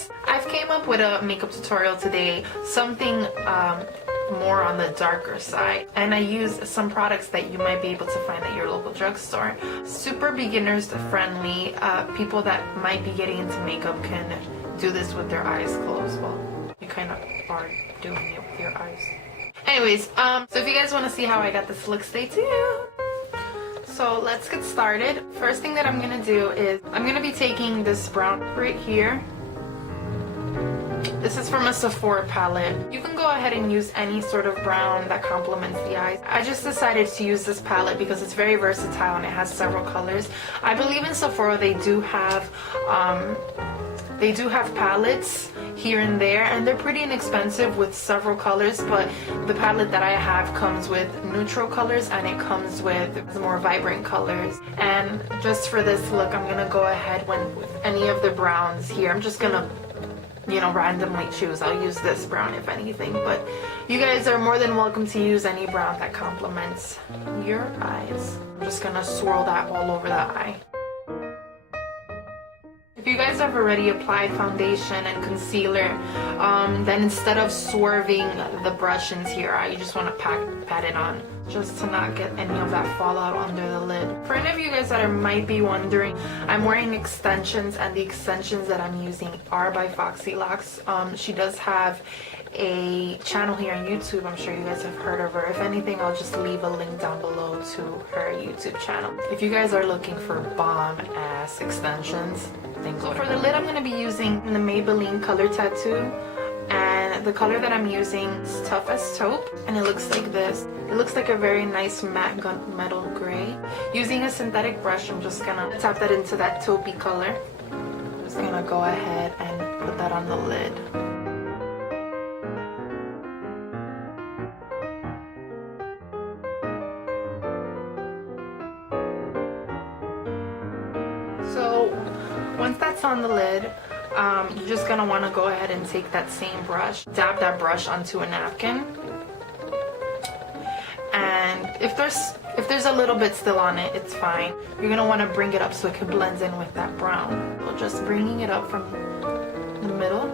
guys, I've came up with a makeup tutorial today, something more on the darker side, and I use some products that you might be able to find at your local drugstore. Super beginners friendly. People that might be getting into makeup can do this with their eyes closed. Well, you kind of are doing it with your eyes. Anyways, so if you guys want to see how I got this look, stay tuned. So let's get started. First thing that I'm gonna do is I'm gonna be taking this brown right here. This is from a Sephora palette. You can go ahead and use any sort of brown that complements the eyes. I just decided to use this palette because it's very versatile and it has several colors. I believe in Sephora they do have palettes here and there, and they're pretty inexpensive with several colors, but the palette that I have comes with neutral colors and it comes with more vibrant colors. And just for this look, I'm gonna go ahead with any of the browns here. I'm just gonna, you know, randomly choose. I'll use this brown if anything, but you guys are more than welcome to use any brown that complements your eyes. I'm just gonna swirl that all over the eye. If you guys have already applied foundation and concealer, then instead of swerving the brush into your eye, you just want to pat it on, just to not get any of that fallout under the lid. For any of you guys that might be wondering, I'm wearing extensions, and the extensions that I'm using are by Foxy Locks. She does have a channel here on YouTube. I'm sure you guys have heard of her. If anything, I'll just leave a link down below to her YouTube channel. If you guys are looking for bomb ass extensions, so for the lid, I'm going to be using the Maybelline Color Tattoo, and the color that I'm using is Tough as Taupe, and it looks like this. It looks like a very nice matte gunmetal gray. Using a synthetic brush, I'm just going to tap that into that taupey color. I'm just going to go ahead and put that on the lid. So once that's on the lid, you're just gonna want to go ahead and take that same brush, dab that brush onto a napkin, and if there's a little bit still on it, it's fine. You're gonna want to bring it up so it can blend in with that brown. So just bringing it up from the middle.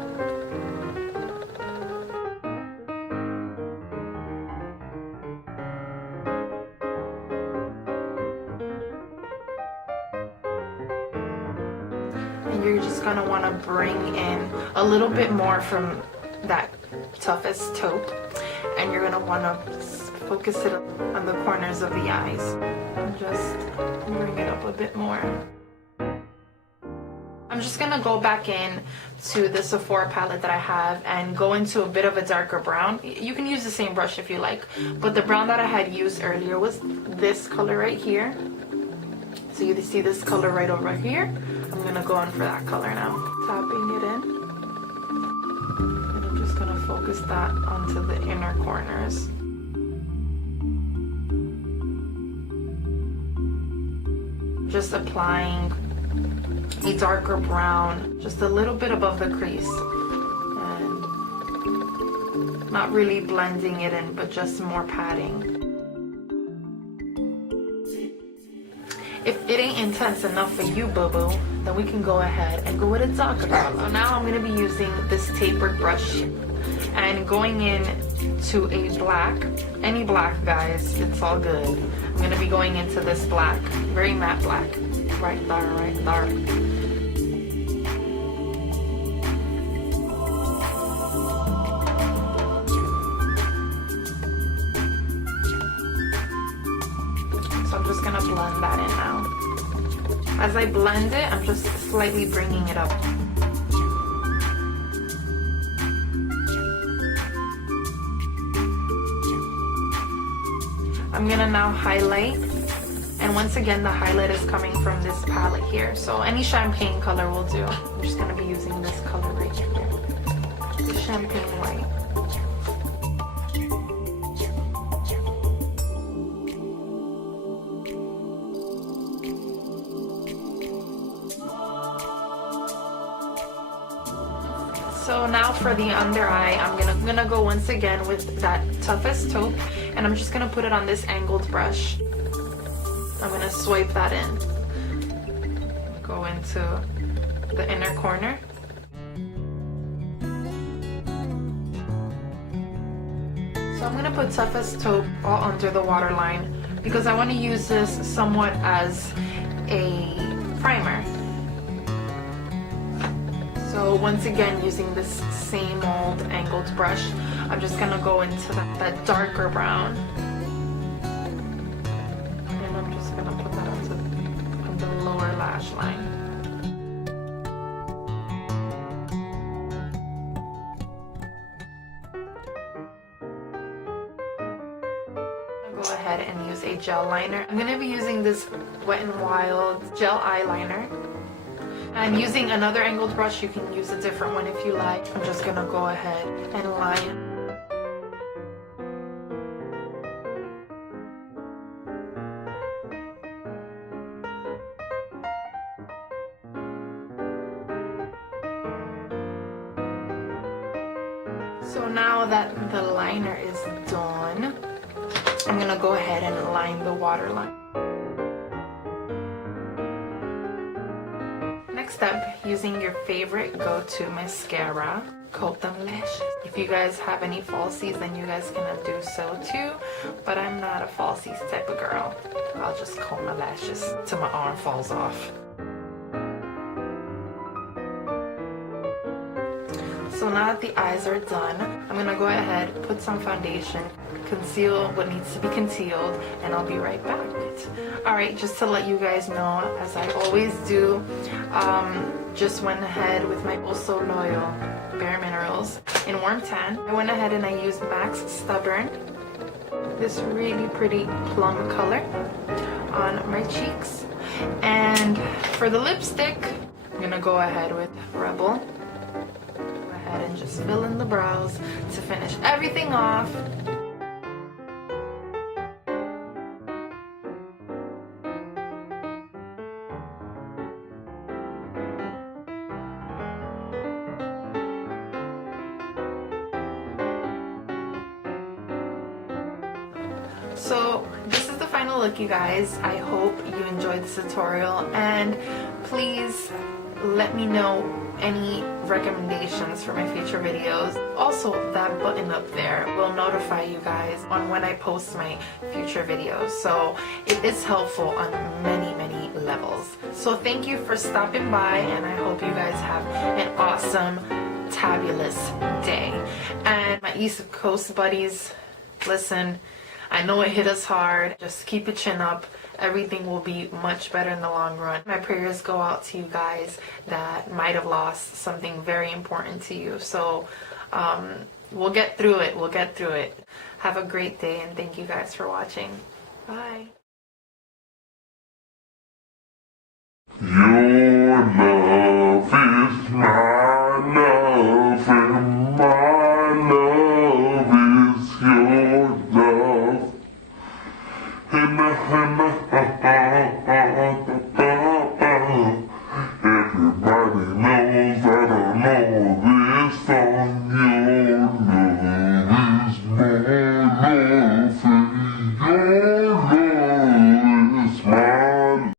And you're just going to want to bring in a little bit more from that Toughest Taupe, and you're going to want to focus it on the corners of the eyes and just bring it up a bit more. I'm just going to go back in to the Sephora palette that I have and go into a bit of a darker brown. You can use the same brush if you like, but the brown that I had used earlier was this color right here. So you see this color right over here. I'm gonna go in for that color now. Tapping it in. And I'm just gonna focus that onto the inner corners. Just applying a darker brown, just a little bit above the crease. And not really blending it in, but just more padding. If it ain't intense enough for you, boo-boo, then we can go ahead and go with a darker color. So now I'm going to be using this tapered brush and going in to a black. Any black, guys, it's all good. I'm going to be going into this black, very matte black. Right there, right there. So I'm just going to blend that in now. As I blend it, I'm just slightly bringing it up. I'm going to now highlight. And once again, the highlight is coming from this palette here. So any champagne color will do. I'm just going to be using this color right here. The champagne white. So now for the under eye, I'm gonna go once again with that Toughest Taupe, and I'm just gonna put it on this angled brush. I'm gonna swipe that in. Go into the inner corner. I'm gonna put Toughest Taupe all under the waterline because I want to use this somewhat as a primer. So once again, using this same old angled brush, I'm just gonna go into that darker brown. And I'm just gonna put that on the lower lash line. Go ahead and use a gel liner. I'm going to be using this Wet n Wild gel eyeliner. I'm using another angled brush. You can use a different one if you like. I'm just going to go ahead and line. So now that the liner is done, I'm gonna go ahead and line the waterline. Next up, using your favorite go-to mascara, coat them lashes. If you guys have any falsies, then you guys can do so too, but I'm not a falsies type of girl. I'll just comb my lashes till my arm falls off. So now that the eyes are done, I'm gonna go ahead, put some foundation, conceal what needs to be concealed, and I'll be right back. Alright, just to let you guys know, as I always do, just went ahead with my Oh So Loyal Bare Minerals in Warm Tan. I went ahead and I used MAC Stubborn, this really pretty plum color, on my cheeks. And for the lipstick, I'm gonna go ahead with Rebel. And just fill in the brows to finish everything off. So this is the final look, you guys. I hope you enjoyed this tutorial, and please let me know any recommendations for my future videos. Also, that button up there will notify you guys on when I post my future videos, so it is helpful on many levels. So thank you for stopping by, and I hope you guys have an awesome, tabulous day. And my East Coast buddies, listen, I know it hit us hard. Just keep your chin up. Everything will be much better in the long run. My prayers go out to you guys that might have lost something very important to you. So we'll get through it. We'll get through it. Have a great day, and thank you guys for watching. Bye. You're